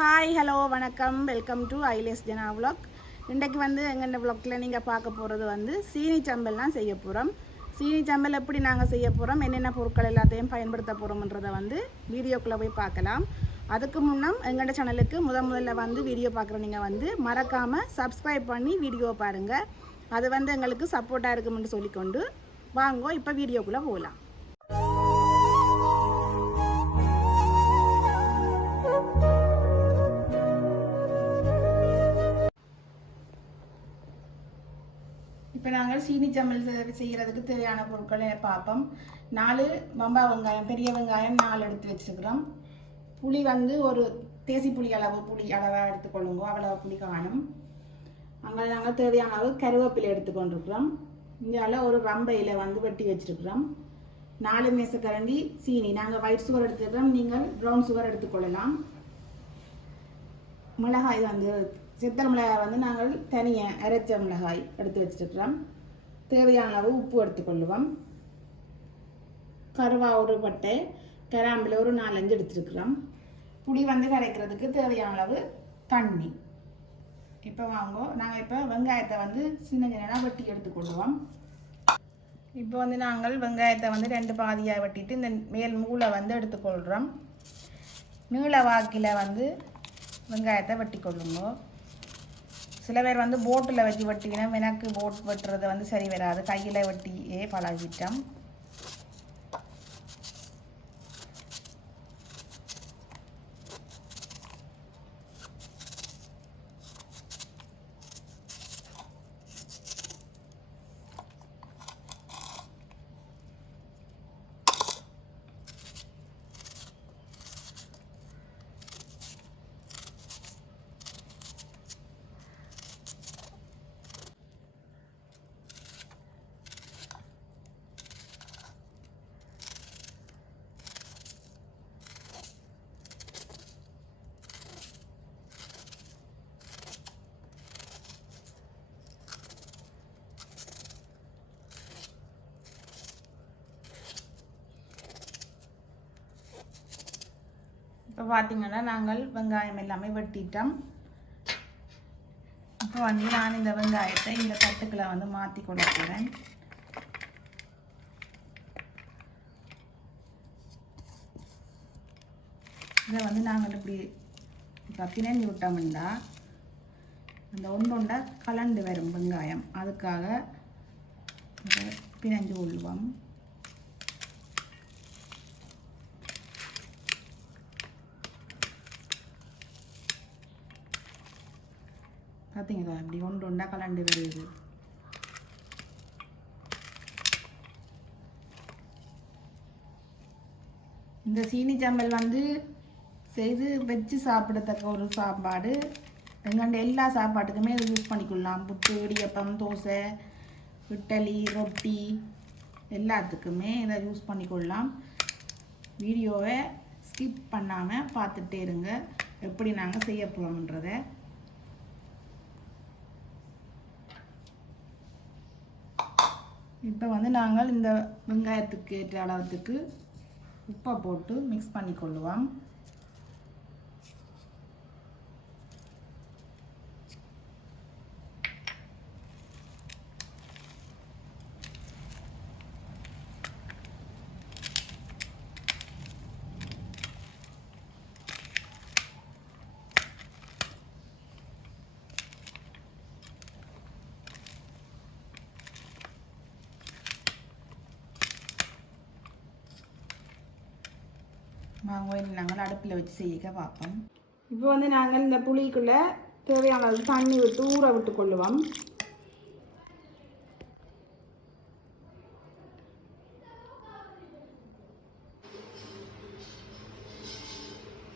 Hi hello வணக்கம் welcome to ஐலேஸ் Jana vlog. இன்றைக்கு எங்கள் விளாக்கில் நீங்கள் பார்க்க போகிறது சீனி சம்பல்லாம் செய்ய போகிறோம். சீனி சம்பல் எப்படி நாங்கள் செய்ய போகிறோம், என்னென்ன பொருட்கள் எல்லாத்தையும் பயன்படுத்த போகிறோம்ன்றதை வீடியோக்குள்ளே போய் பார்க்கலாம். அதுக்கு முன்னம் எங்களோட சேனலுக்கு முதல்ல வீடியோ பார்க்குற நீங்கள் மறக்காமல் சப்ஸ்கிரைப் பண்ணி வீடியோ பாருங்கள். அது எங்களுக்கு சப்போர்ட்டாக இருக்குமென்று சொல்லிக்கொண்டு வாங்கோ இப்போ வீடியோக்குள்ளே போகலாம். இப்போ நாங்கள் சீனி சம்பல் செய்கிறதுக்கு தேவையான பொருட்களை பார்ப்போம். 4 பம்பா வெங்காயம், பெரிய வெங்காயம் 4 எடுத்து வச்சுருக்கிறோம். புளி ஒரு தேசி புளி அளவாக எடுத்துக்கொள்ளுங்க, அவ்வளோ புளி காணும். அங்கே நாங்கள் தேவையான அளவு கருவேப்பிலை எடுத்துக்கொண்டிருக்கிறோம். இங்கே ஒரு ரம்பையில் வெட்டி வச்சுருக்கிறோம். 4 மேசக்கரண்டி சீனி, நாங்கள் ஒயிட் சுகர் எடுத்துக்கிறோம், நீங்கள் ப்ரௌன் சுகர் எடுத்துக்கொள்ளலாம். மிளகாய் சித்தல் மிளகாய் நாங்கள் தனியாக அரைச்ச மிளகாய் எடுத்து வச்சுருக்கிறோம். தேவையான அளவு உப்பு எடுத்துக்கொள்ளுவோம். கருவா ஒரு பட்டை, கிராம்பில் ஒரு 4-5 எடுத்துருக்குறோம். புளி கரைக்கிறதுக்கு தேவையான அளவு தண்ணி. இப்போ வாங்கோ, நாங்கள் இப்போ வெங்காயத்தை சின்ன சின்னதாக வெட்டி எடுத்துக்கொள்ளுவோம். இப்போ நாங்கள் வெங்காயத்தை 2 பாதியாக வெட்டிட்டு இந்த மேல் மூளை எடுத்துக்கொள்கிறோம். நீள வாக்கில் வெங்காயத்தை வெட்டி கொள்ளுங்க. சில பேர் போட்டில் வச்சு வெட்டிக்கணும், எனக்கு போட் வெட்டுறது சரி வராது, கையில் வெட்டியே பழகிட்டோம். இப்போ பார்த்தீங்கன்னா நாங்கள் வெங்காயம் எல்லாமே வெட்டிட்டோம். இப்போ நான் இந்த வெங்காயத்தை இந்த தட்டுக்களை மாற்றி கொடுக்குறேன். இதை நாங்கள் இப்படி இப்போ பிணைஞ்சு விட்டோம்னா அந்த ஒன்றொண்டா கலண்டு வரும் வெங்காயம், அதுக்காக பிணைஞ்சு கொள்ளுவோம். பார்த்தீங்களா, இப்படி ஒன்றொண்டா கலண்டு வருது. இந்த சீனி சம்பல் செய்து வச்சு சாப்பிடத்தக்க ஒரு சாப்பாடு. எங்கள்கிட்ட எல்லா சாப்பாட்டுக்குமே இது யூஸ் பண்ணிக்கொள்ளலாம். புட்டு, இடியப்பம், தோசை, இட்லி, ரொட்டி எல்லாத்துக்குமே இதை யூஸ் பண்ணிக்கொள்ளலாம். வீடியோவை ஸ்கிப் பண்ணாமல் பார்த்துட்டே இருங்க, எப்படி நாங்கள் செய்ய போகிறோம்ன்றதை. இப்போ நாங்கள் இந்த வெங்காயத்துக்கு ஏற்ற அளவுக்கு உப்பை போட்டு மிக்ஸ் பண்ணிக்கொள்ளுவோம். வாங்க, நாங்கள் அடுப்பில் வச்சு செய்ய பார்ப்போம். இப்போ நாங்கள் இந்த புளிக்குள்ளே தேவையான அளவு தண்ணி விட்டு ஊற விட்டு கொள்ளுவோம்.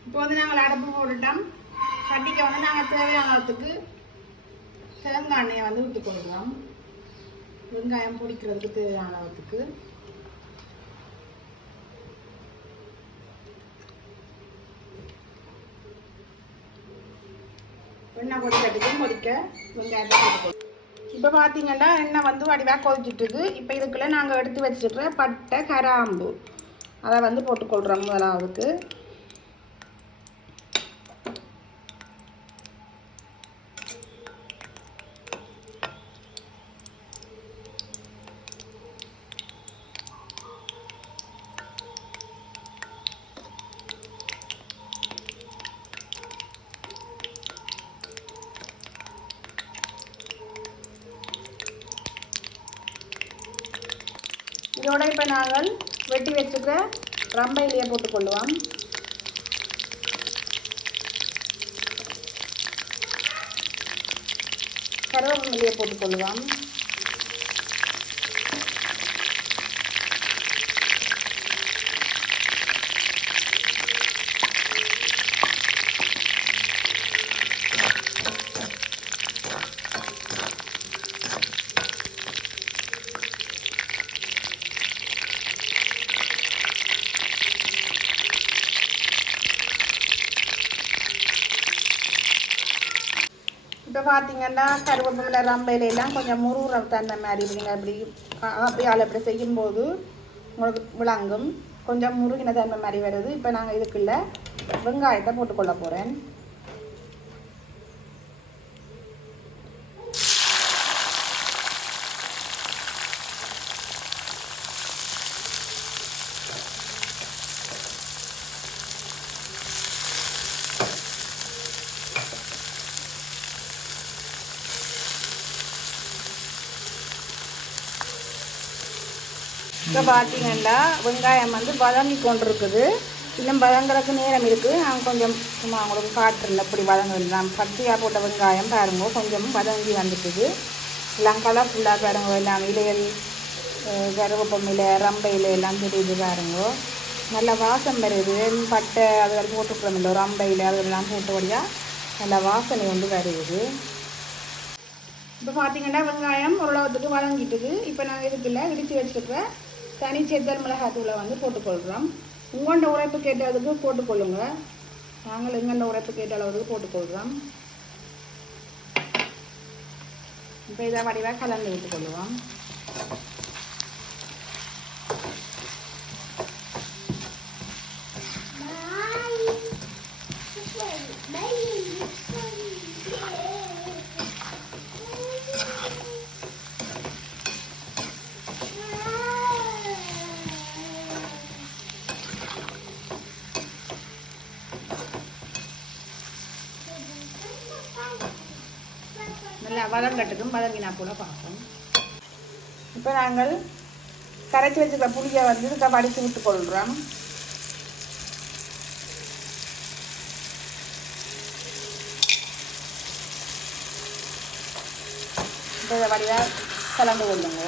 இப்போ நாங்கள் அடுப்பு போட்டுட்டோம். சட்டிக்கு நாங்கள் தேவையான அளவுக்கு தேங்காய் எண்ணெயை விட்டு கொள்ளுவோம். வெங்காயம் பொரிக்கிறதுக்கு தேவையான அளவுக்கு. எண்ணெய் கொதிக்க வெங்காயத்தை போட்டு. இப்போ பார்த்தீங்கன்னா எண்ணெய் வடிவாக கொதிச்சுட்டுது. இப்போ இதுக்குள்ளே நாங்கள் எடுத்து வச்சுருக்கிற பட்டை, கிராம்பு அதை போட்டுக்கொள்கிறோம் முதலாவதுக்கு. இதோட இப்போ நாங்கள் வெட்டி வச்சுக்கிற ரம்பையிலேயே போட்டுக்கொள்வோம். கருவேப்பிலையை போட்டுக்கொள்வோம். இப்போ பார்த்தீங்கன்னா கருவேப்பிலை ரம்பையில எல்லாம் கொஞ்சம் முருகிற தன்மை மாதிரி நீங்கள் அப்படி அப்படியால் இப்படி செய்யும்போது உங்களுக்கு விளங்கும். கொஞ்சம் முருகின தன்மை மாதிரி வருது. இப்போ நாங்கள் இதுக்குள்ள வெங்காயத்தை போட்டுக்கொள்ள போகிறேன். இப்போ பார்த்தீங்கன்னா வெங்காயம் வந்து வதங்கி கொண்டிருக்குது. இன்னும் வதங்குறதுக்கு நேரம் இருக்குது. நான் கொஞ்சம் சும்மா உங்களுக்கு காட்டுறேன் இப்படி வதங்குது. நான் பச்சையாக போட்ட வெங்காயம் பாருங்க கொஞ்சம் வதங்கி வந்துட்டுது. எல்லாம் கலர்ஃபுல்லாக பாருங்க. எல்லாம் இலைகள் கருவேப்பிலை ரம்பையில் எல்லாம் தெரியுது பாருங்க. நல்லா வாசம் வருது. பட்டை அதுகள் போட்டுக்கிறோம் இல்லை ரம்பையில் அதெல்லாம் போட்டபடியாக நல்லா வாசனை வந்து வருது. இப்போ பார்த்தீங்கன்னா வெங்காயம் ஓரளவுக்கு வதங்கிட்டுது. இப்போ நாங்கள் இதுக்குள்ள இடித்து வச்சுருக்கேன் தனி செத்தல் மிளகாத்தூளை வந்து போட்டுக்கொள்கிறோம். உங்கள்கிட்ட உரைப்பு கேட்டதுக்கு போட்டுக்கொள்ளுங்க. நாங்கள் எங்கள்கிட்ட உரைப்பு கேட்ட அளவுக்கு போட்டுக்கொள்கிறோம். இப்போ இதை வடிவாக கலந்து விட்டுக்கொள்ளுவோம். நல்லா வதங்கட்டுக்கும் வதங்கினா போல பார்ப்போம். இப்போ நாங்கள் கரைச்சி வச்சுக்கிற புளியை வந்து வடித்து விட்டு கொள்கிறோம். இப்போ இதை வடிவாக கலந்து கொள்ளுங்க.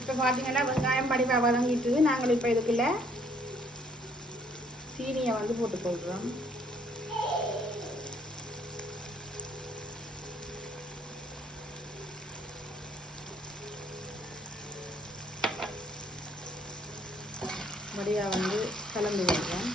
இப்போ பார்த்தீங்கன்னா வெங்காயம் படிவாக வதங்கிட்டு நாங்கள் இப்போ இதுக்குள்ள சீனியை வந்து போட்டுக்கொள்கிறோம். வடிவாக வந்து கலந்து கொள்கிறோம்.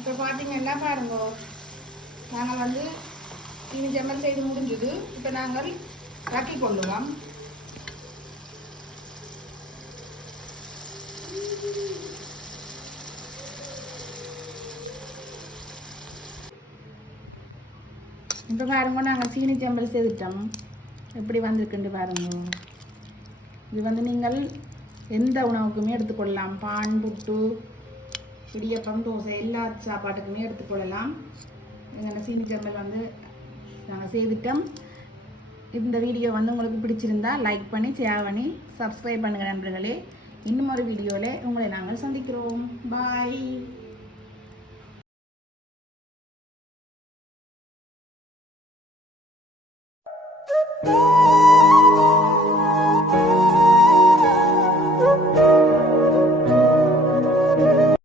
இப்போ பார்த்தீங்கன்னா பாருங்க நாங்கள் வந்து சீனி ஜம்மல் செய்து முடிஞ்சது. இப்போ நாங்கள் ரக்கி கொள்ளுவோம். இப்போ பாருங்க நாங்கள் சீனி ஜம்பல் செய்துட்டோம். எப்படி வந்திருக்குன்னு பாருங்க. இது வந்து நீங்கள் எந்த உணவுக்குமே எடுத்துக்கொள்ளலாம். பான் புட்டு இடியப்பம் தோசை எல்லா சாப்பாட்டுக்குமே எடுத்துக்கொள்ளலாம். எங்கள் சீனி ஜம்பல் வந்து நாங்கள் செய்துட்டோம். இந்த வீடியோ வந்து உங்களுக்கு பிடிச்சிருந்தா லைக் பண்ணி ஷேர் பண்ணி சப்ஸ்கிரைப் பண்ணுங்கள் நண்பர்களே. இன்னும் ஒரு வீடியோவில் உங்களை நாங்கள் சந்திக்கிறோம். பாய்.